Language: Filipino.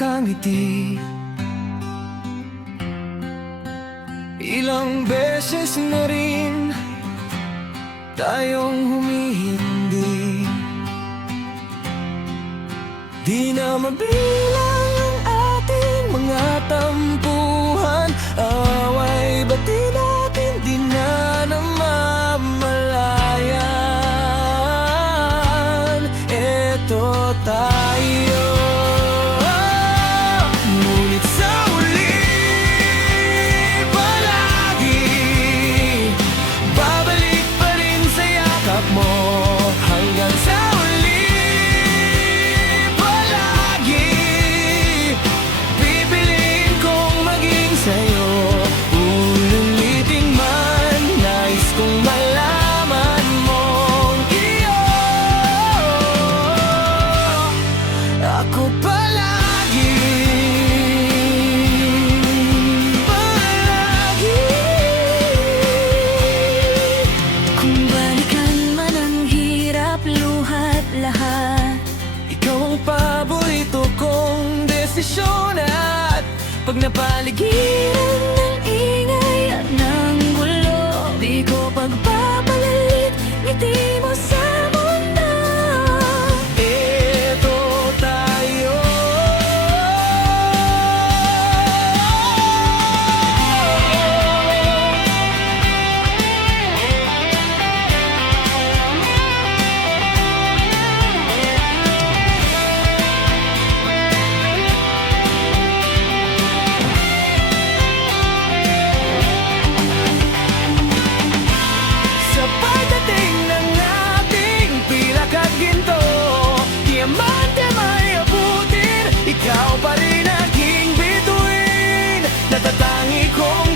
kang ngiti. Ilang beses na rin tayong humihindi, di na mabilang ang ating mga tampuhan. Away bati natin di na namamalayan. Eto tayo, ngunit sa uli palagi babalik pa rin sa yakap mo. Hanggang sa uli palagi pipiliin kong maging sa'yo. Uulitin man, nais kong malaman mong iyo ako palagi. Kung balikan man ang hirap, luhat lahat, Ikaw ang paborito kong desisyon. At pag napaligiran ng ingay at ng gulo, di ko pagpapalalit ngiti mo sa mundo. eto tayo, sa pagdating ng ating pilak at ginto, diamante may abutin, ikaw pa rin aking bituin. Natatangi kong